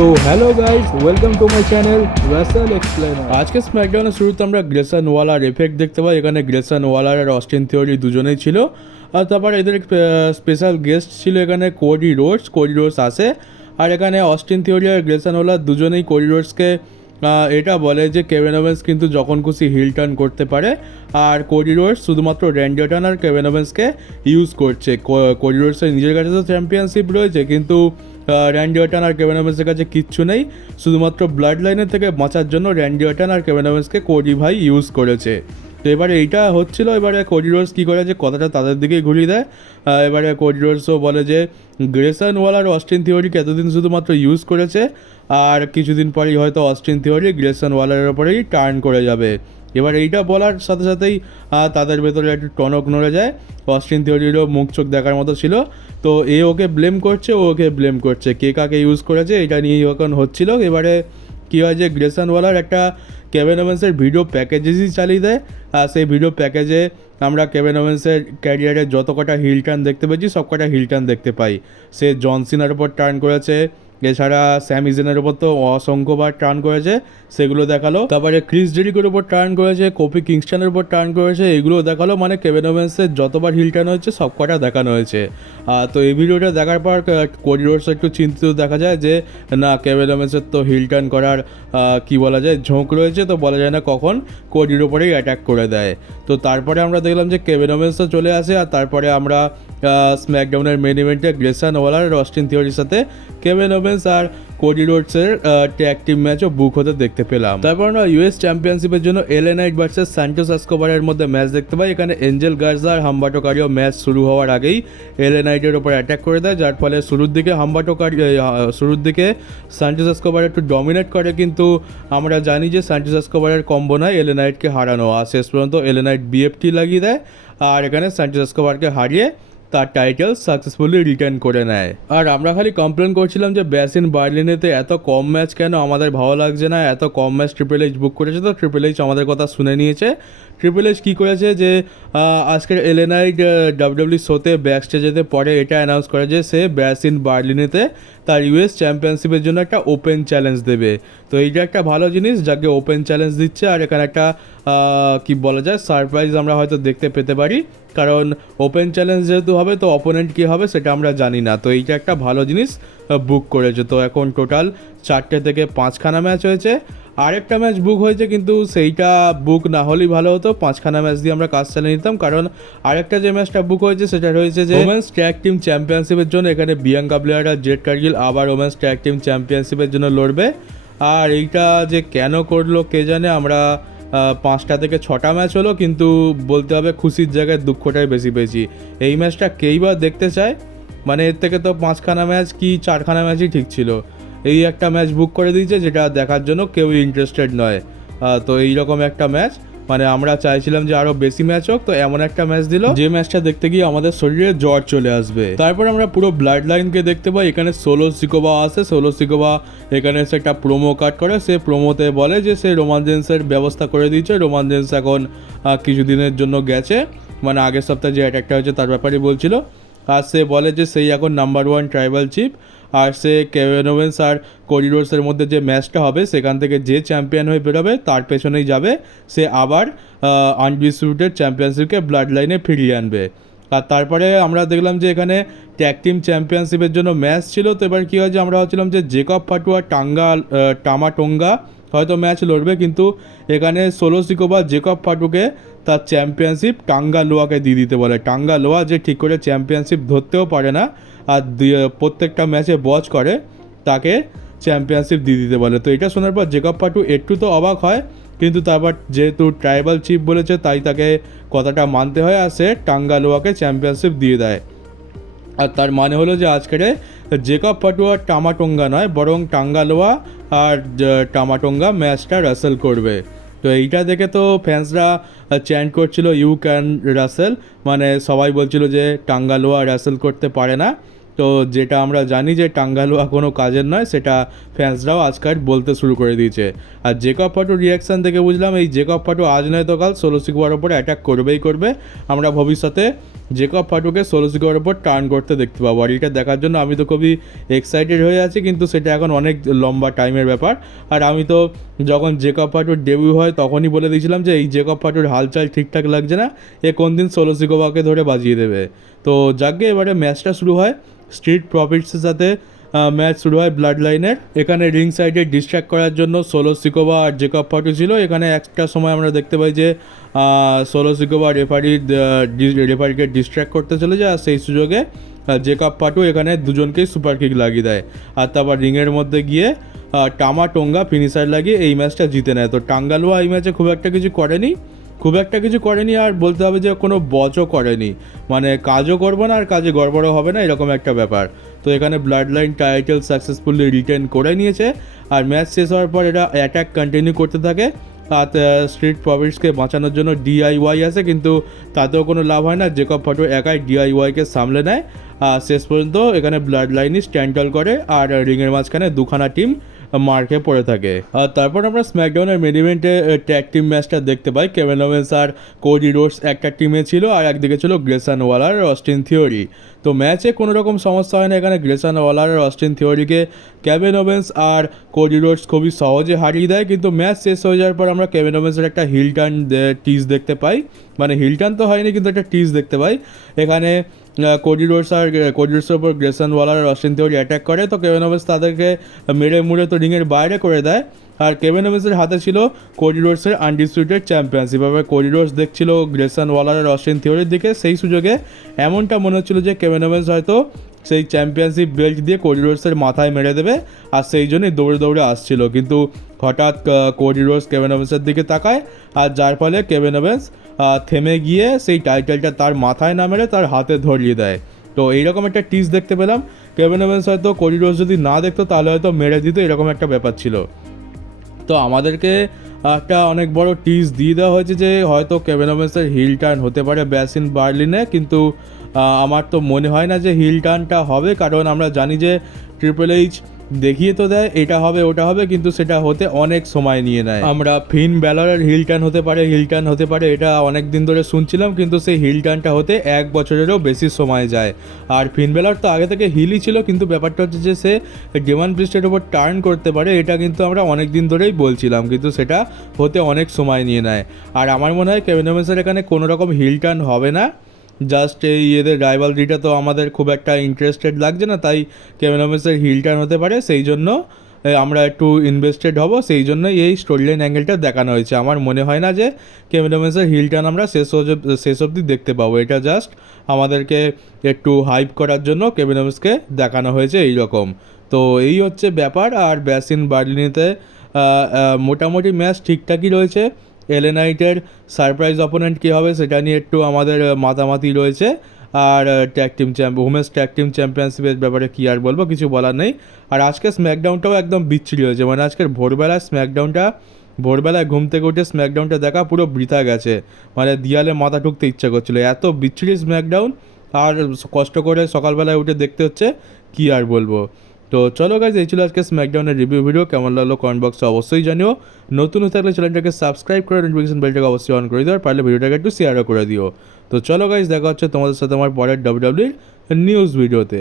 তো hello guys, welcome to my channel Russell explainer. আজকে স্ম্যাকডাউনের শুরুতে আমরা গ্রেসন ওয়ালার এফেক্ট দেখতে পাই। এখানে গ্রেসন ওয়ালার আর অস্টিন থিওরি দুজনেই ছিল। আর তারপর এদের স্পেশাল গেস্ট ছিল এখানে কোডি রোডস আসে। আর এখানে অস্টিন থিওরি আর গ্রেসন ওয়ালার দুজনেই কোডি রোডসকে এটা বলে যে কেভিন ওভেন্স কিন্তু যখন খুশি হিল টার্ন করতে পারে। আর কোডি রোডস শুধুমাত্র র্যান্ডি অর্টন আর কেভিন ওভেন্সকে ইউজ করছে। কোডি রোডসের নিজের কাছে তো চ্যাম্পিয়নশিপ রয়েছে, কিন্তু র্যান্ডি অর্টন আর কেভিন ওভেন্সের কাছে কিচ্ছু নেই। শুধুমাত্র ব্লাড লাইনের থেকে বাঁচার জন্য র্যান্ডি অর্টন আর কেভিন ওভেন্সকে কোডি ভাই ইউজ করেছে। তো এবারে এইটা হচ্ছিল। এবারে কোডি রোডস কী করে যে কথাটা তাদের দিকেই ঘুরিয়ে দেয়। এবারে কোডি রোডসও বলে যে গ্রেসন ওয়ালার অস্টিন থিওরিকে এতদিন শুধুমাত্র ইউজ করেছে, আর কিছুদিন পরেই হয়তো অস্টিন থিওরি গ্রেসন ওয়ালারের ওপরেই টার্ন করে যাবে। এবার এইটা বলার সাথে সাথেই তাদের ভেতরে একটু টনক নড়ে যায়। অস্টিন থিওরিরও মুখ চোখ দেখার মতো ছিল। তো এ ওকে ব্লেম করছে, ও ওকে ব্লেম করছে, কে কাকে ইউজ করেছে এটা নিয়েই এখন হচ্ছিল। এবারে কী হয় যে গ্রেসন ওয়ালার একটা কেভিন ওভেন্সের ভিডিও প্যাকেজেসই চালিয়ে দেয়। আর সেই ভিডিও প্যাকেজে আমরা কেভিন ওভেন্সের ক্যারিয়ারে যত কটা হিল টার্ন দেখতে পেয়েছি সব কটা হিল টার্ন দেখতে পাই। সে জন সিনার ওপর টার্ন করেছে, এছাড়া স্যামি জেনের ওপর তো অসংখ্যবার টার্ন করেছে, সেগুলো দেখালো। তারপরে ক্রিস জেরিকোর ওপর টার্ন করেছে, কোফি কিংস্টনের ওপর টার্ন করেছে, এগুলো দেখালো। মানে কেভিন ওভেন্সের যতবার হিল টার্ন হয়েছে সব কটা দেখানো হয়েছে। তো এই ভিডিওটা দেখার পর কোডি রোডস একটু চিন্তিত দেখা যায় যে না, কেভিন ওভেন্সের তো হিল টার্ন করার কি বলা যায় ঝোঁক রয়েছে, তো বলা যায় না কখন কোডির ওপরেই অ্যাটাক করে দেয়। তো তারপরে আমরা দেখলাম যে কেভিন ওভেন্সও চলে আসে। আর তারপরে আমরা স্ম্যাকডাউনের মেন ইভেন্টে গ্রেসন ওয়ালার আর অস্টিন থিওরির সাথে কেভিন ওভেন্স আর কোডি রোডসের ট্যাগ টিম ম্যাচও বুক হতে দেখতে পেলাম। তারপর আমরা ইউএস চ্যাম্পিয়নশিপের জন্য এলএ নাইট ভার্সেস সান্টোস এসকোবারের মধ্যে ম্যাচ দেখতে পাই। এখানে এঞ্জেল গার্জা আর হাম্বাটো কারিও ম্যাচ শুরু হওয়ার আগেই এলএ নাইটের ওপর অ্যাটাক করে দেয়, যার ফলে শুরুর দিকে সান্টোস এসকোবার একটু ডমিনেট করে, কিন্তু আমরা জানি যে সান্টোস এসকোবারের কম্বো নয় এলএ নাইটকে হারানো। আর শেষ পর্যন্ত এলএ নাইট বিএফটি লাগিয়ে দেয়, আর এখানে সান্টোস এসকোবারকে হারিয়ে তার টাইটেল সাকসেসফুলি রিটার্ন করে নেয়। আর আমরা খালি কমপ্লেন করছিলাম যে ব্যাসিন বার্লিনেতে এত কম ম্যাচ কেন, আমাদের ভালো লাগছে না, এত কম ম্যাচ ট্রিপল এইচ বুক করেছে। তো ট্রিপল এইচ আমাদের কথা শুনে নিয়েছে। ট্রিপল এইচ কী করেছে যে আজকের এলএ নাইট ডাব্লিউডাব্লিউ শোতে ব্যাক স্টেজেতে পরে এটা অ্যানাউন্স করে যে সে ব্যাসিন বার্লিনেতে তার ইউএস চ্যাম্পিয়নশিপের জন্য একটা ওপেন চ্যালেঞ্জ দেবে। তো এইটা একটা ভালো জিনিস, যাকে ওপেন চ্যালেঞ্জ দিচ্ছে। আর এখানে একটা কি বলা যায় সারপ্রাইজ আমরা হয়তো দেখতে পেতে পারি, কারণ ওপেন চ্যালেঞ্জ যেহেতু হবে তো অপোনেন্ট কী হবে সেটা আমরা জানি না। তো এইটা একটা ভালো জিনিস বুক করেছে। তো এখন টোটাল 4টে থেকে 5খানা ম্যাচ হয়েছে। আরেকটা ম্যাচ বুক হয়েছে, কিন্তু সেইটা বুক না হলেই ভালো হতো, 5খানা ম্যাচ দিয়ে আমরা কাজ চালিয়ে নিতাম। কারণ আরেকটা যে ম্যাচটা বুক হয়েছে সেটা রয়েছে যে ওমেন্স ট্যাগ টিম চ্যাম্পিয়নশিপের জন্য। এখানে বিয়াঙ্কা ব্লেয়ার আর জেড কার্গিল আবার ওমেন্স ট্যাগ টিম চ্যাম্পিয়নশিপের জন্য লড়বে। আর এইটা যে কেন করলো কে জানে। আমরা 5টা থেকে 6টা ম্যাচ হলো, কিন্তু বলতে হবে খুশির জায়গায় দুঃখটাই বেশি পেয়েছি। এই ম্যাচটা কেই বা দেখতে চায়, মানে এর থেকে তো 5খানা ম্যাচ কি 4খানা ম্যাচই ঠিক ছিল। এই একটা ম্যাচ বুক করে দিয়েছে যেটা দেখার জন্য কেউই ইন্টারেস্টেড নয়। তো এইরকম একটা ম্যাচ, মানে আমরা চাইছিলাম যে আরও বেশি ম্যাচ হোক, তো এমন একটা ম্যাচ দিল যে ম্যাচটা দেখতে গিয়ে আমাদের শরীরে জ্বর চলে আসবে। তারপর আমরা পুরো ব্লাড লাইনকে দেখতে পাই। এখানে সোলো সিকোবা আসে। সোলো সিকোবা এখানে এসে একটা প্রোমো কাট করে। সে প্রোমোতে বলে যে সে রোমান জেন্সের ব্যবস্থা করে দিয়েছে। রোমান জেন্স এখন কিছুদিনের জন্য গেছে, মানে আগের সপ্তাহে যে অ্যাটাকটা হয়েছে তার ব্যাপারে বলছিল। আর সে বলে যে সেই এখন নাম্বার 1 ট্রাইবাল চিফ। আর সে কেভিন ওভেন্স আর কোডি রোডসের মধ্যে যে ম্যাচটা হবে সেখান থেকে যে চ্যাম্পিয়ন হয়ে বেরোবে তার পেছনেই যাবে। সে আবার আনডিসপিউটেড চ্যাম্পিয়নশিপকে ব্লাড লাইনে ফিরিয়ে আনবে। আর তারপরে আমরা দেখলাম যে এখানে ট্যাগ টিম চ্যাম্পিয়নশিপের জন্য ম্যাচ ছিল। তো এবার কী হয় যে আমরা ভাবছিলাম যে জেকব ফাটু আর টামা টোঙ্গা হয়তো ম্যাচ লড়বে, কিন্তু এখানে সোলো সিকোবা জেকব ফাটুকে তার চ্যাম্পিয়নশিপ টাঙ্গা লোয়াকে দিয়ে দিতে বলে। টাঙ্গা লোয়া যে ঠিক করে চ্যাম্পিয়নশিপ ধরতেও পারে না আর প্রত্যেকটা ম্যাচে বচ করে, তাকে চ্যাম্পিয়নশিপ দিয়ে দিতে বলে। তো এটা শোনার পর জেকব ফাটু একটু তো অবাক হয়, কিন্তু তারপর যেহেতু ট্রাইবাল চিফ বলেছে তাই তাকে কথাটা মানতে হয়, আর সে টাঙ্গা লোয়াকে চ্যাম্পিয়নশিপ দিয়ে দেয়। আর তার মানে হলো যে আজকের জেকব ফাটু আর টামাটোঙ্গা নয়, বরং টাঙ্গালোয়া আর টামাটোঙ্গা ম্যাচটা রাসেল করবে। তো এইটা দেখে তো ফ্যান্সরা চ্যান্ট করছিল ইউ ক্যান রাসেল, মানে সবাই বলছিল যে টাঙ্গালোয়া রাসেল করতে পারে না। তো যেটা আমরা জানি যে টাঙ্গালুয়া কোনো কাজের নয়, সেটা ফ্যান্সরাও আজকাল বলতে শুরু করে দিয়েছে। আর জেকব পাটুর রিয়াকশান থেকে বুঝলাম এই জেকব পাটু আজ নয় তো কাল ষোলো সিকোয়ার ওপরে অ্যাটাক করবেই করবে। আমরা ভবিষ্যতে জেকব পাটুকে ষোলো সিকোয়ার ওপর টার্ন করতে দেখতে পাবো, আর এটা দেখার জন্য আমি তো খুবই এক্সাইটেড হয়ে আছি, কিন্তু সেটা এখন অনেক লম্বা টাইমের ব্যাপার। আর আমি তো যখন জেকব পাটুর ডেবিউ হয় তখনই বলে দিয়েছিলাম যে এই জেকব পাটুর হালচাল ঠিকঠাক লাগছে না, এ কোন দিন ষোলো সিকোয়াকে ধরে বাজিয়ে দেবে। তো যাকে এবারে ম্যাচটা শুরু হয় স্ট্রিট প্রফিটসের সাথে। ম্যাচ শুরু হয় ব্লাড লাইনের। এখানে রিং সাইডে ডিস্ট্র্যাক্ট করার জন্য ষোলো সিকোবা আর জেকব পাটু ছিল। এখানে একটা সময় আমরা দেখতে পাই যে ষোলো সিকোবা রেফারিকে ডিস্ট্র্যাক্ট করতে চলে যায়, আর সেই সুযোগে জেকব পাটু এখানে দুজনকেই সুপার কিক লাগিয়ে দেয়, আর তারপর রিংয়ের মধ্যে গিয়ে টামা টোঙ্গা ফিনিশার লাগিয়ে এই ম্যাচটা জিতে নেয়। তো টাঙ্গালুয়া এই ম্যাচে খুব একটা কিছু করেনি, আর বলতে হবে যে কোনো বচও করেনি, মানে কাজও করবো না আর কাজে গড়বড়ও হবে না, এরকম একটা ব্যাপার। তো এখানে blood line title successfully written করে নিয়েছে, আর ম্যাচ শেষ হওয়ার পর এটা অ্যাটাক কন্টিনিউ করতে থাকে। আর স্ট্রিট প্রফিটসকে বাঁচানোর জন্য ডিআইওয়াই আছে, কিন্তু তাতেও কোনো লাভ হয় না, জেকব পাটু একাই ডিআইওয়াইকে সামলে নেয়। আর শেষ পর্যন্ত এখানে ব্লাড লাইনই স্ট্যান্ডল করে, আর রিংয়ের মাঝখানে দুখানা টিম মার্কে পড়ে থাকে। আর তারপর আমরা স্ম্যাকডাউনের মেন ইভেন্টে ট্যাগ টিম ম্যাচটা দেখতে পাই। কেভিন ওভেন্স আর কোডি রোডস একটা টিমে ছিল, আর একদিকে ছিল গ্রেসন ওয়ালার আর অস্টিন থিওরি। তো ম্যাচে কোনো রকম সমস্যা হয় না, এখানে গ্রেসন ওয়ালার আর অস্টিন থিওরিকে কেভিন ওভেন্স আর কোডি রোডস খুবই সহজে হারিয়ে দেয়। কিন্তু ম্যাচ শেষ হয়ে যাওয়ার পর আমরা কেভিন ওভেন্সের একটা হিল টার্ন টিজ দেখতে পাই, মানে হিল টার্ন তো হয়নি কিন্তু একটা টিজ দেখতে পাই। এখানে কোডি রোডসের উপর গ্রেসন ওয়ালার আর অস্টিন থিওরি অ্যাটাক করে, তো কেভিন ওভেন্স তাদেরকে মেরে মুড়ে তো রিংয়ের বাইরে করে দেয়। আর কেভিন ওভেন্সের হাতে ছিল কোডি রোডসের আনডিসপিউটেড চ্যাম্পিয়নশিপ। এবার কোডি রোডস দেখছিল গ্রেসন ওয়ালার আর অস্টিন থিওরির দিকে, সেই সুযোগে এমনটা মনে হচ্ছিল যে কেভিন ওভেন্স হয়তো সেই চ্যাম্পিয়নশিপ বেল্ট দিয়ে কোডি রোডসের মাথায় মেরে দেবে, আর সেই জন্যই দৌড়ে দৌড়ে আসছিল। কিন্তু হঠাৎ কোডি রোডস কেভিন ওভেন্সের দিকে তাকায়, আর যার ফলে কেভিন ওভেন্স থেমে গিয়ে সেই টাইটেলটা তার মাথায় না মেরে তার হাতে ধরিয়ে দেয়। তো এইরকম একটা টিজ দেখতে পেলাম। কেভিন ওভেন্স হয়তো কোডি রোডস যদি না দেখতো তাহলে হয়তো মেরে দিত, এরকম একটা ব্যাপার ছিল। তো আমাদেরকে একটা অনেক বড় টিজ দিয়ে দেওয়া হয়েছে যে হয়তো কেভিন ওভেন্সের হিল টার্ন হতে পারে ব্যাসিন বার্লিনে, কিন্তু আমার তো মনে হয় না যে হিল টার্নটা হবে, কারণ আমরা জানি যে ট্রিপল এইচ দেখিয়ে তো দেয় এটা হবে ওটা হবে, কিন্তু সেটা হতে অনেক সময় নিয়ে নেয়। আমরা ফিন ব্যালরের হিল টার্ন হতে পারে এটা অনেক দিন ধরে শুনছিলাম, কিন্তু সেই হিল টার্নটা হতে 1 বছরেরও বেশি সময় যায়। আর ফিন ব্যালর তো আগে থেকে হিলই ছিল, কিন্তু ব্যাপারটা হচ্ছে যে সে ডেমন প্রিস্টের উপর টার্ন করতে পারে, এটা কিন্তু আমরা অনেক দিন ধরেই বলছিলাম, কিন্তু সেটা হতে অনেক সময় নিয়ে নেয়। আর আমার মনে হয় কেভিন ওভেন্সের এখানে কোনো রকম হিল টার্ন হবে না, জাস্ট এই এদের রাইভালরিটা তো আমাদের খুব একটা ইন্টারেস্টেড লাগছে না, তাই কেভিন ওভেন্সের হিল টার্ন হতে পারে, সেই জন্য আমরা একটু ইনভেস্টেড হব, সেই জন্যই এই স্টোরি লাইন অ্যাঙ্গেলটা দেখানো হয়েছে। আমার মনে হয় না যে কেভিন ওভেন্সের হিল টার্ন আমরা শেষ অবধি দেখতে পাবো, এটা জাস্ট আমাদেরকে একটু হাইপ করার জন্য কেভিন ওভেন্সকে দেখানো হয়েছে এই রকম। তো এই হচ্ছে ব্যাপার। আর ব্যাসিন বার্লিনেতে মোটামুটি ম্যাচ ঠিকঠাকই রয়েছে। এলএ নাইটের সারপ্রাইজ অপোনেন্ট কী হবে সেটা নিয়ে একটু আমাদের মাতামাতি রয়েছে। আর উমেন্স ট্যাগ টিম চ্যাম্পিয়নশিপের ব্যাপারে কী আর বলবো, কিছু বলার নেই। আর আজকে স্ম্যাকডাউনটাও একদম বিচ্ছিরি হয়েছে, মানে আজকের ভোরবেলায় ঘুম থেকে উঠে স্ম্যাকডাউনটা দেখা পুরো বৃথা গেছে, মানে দিয়ালে মাথা ঠুকতে ইচ্ছা করছিলো, এত বিচ্ছিরি স্ম্যাকডাউন। আর কষ্ট করে সকালবেলায় উঠে দেখতে হচ্ছে, কী আর বলবো। তো চলো গাইজ, এই ছিল আজকে স্ম্যাকডাউনের রিভিউ ভিডিও। কেমন লাগলো কমেন্ট বক্সে অবশ্যই জানিও। নতুন হয়ে থাকলে চ্যানেলটাকে সাবস্ক্রাইব করে নোটিফিকেশন বেলটাকে অবশ্যই অন করে দিও, আর পারলে ভিডিওটাকে একটু শেয়ারও করে দিও। তো চলো গাইজ, দেখা হচ্ছে তোমাদের সাথে আমার পরের WWE নিউজ ভিডিওতে।